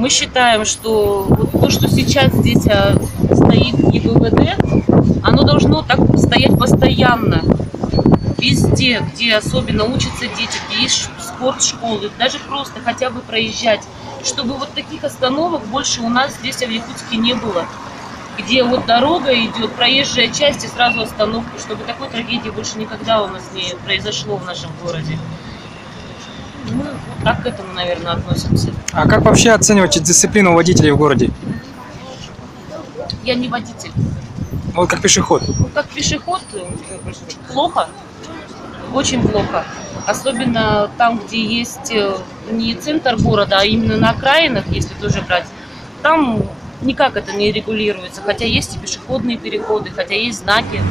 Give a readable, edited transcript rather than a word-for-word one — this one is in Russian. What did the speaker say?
Мы считаем, что вот то, что сейчас здесь стоит ГИБДД, оно должно так стоять постоянно. Везде, где особенно учатся дети, где есть спортшколы, даже просто хотя бы проезжать, чтобы вот таких остановок больше у нас здесь в Якутске не было. Где вот дорога идет, проезжая часть и сразу остановка, чтобы такой трагедии больше никогда у нас не произошло в нашем городе. Мы вот так к этому, наверное, относимся. А как вообще оцениваете дисциплину водителей в городе? Я не водитель. Вот как пешеход. Как пешеход плохо, очень плохо. Особенно там, где есть не центр города, а именно на окраинах, если тоже брать, там никак это не регулируется. Хотя есть и пешеходные переходы, хотя есть знаки.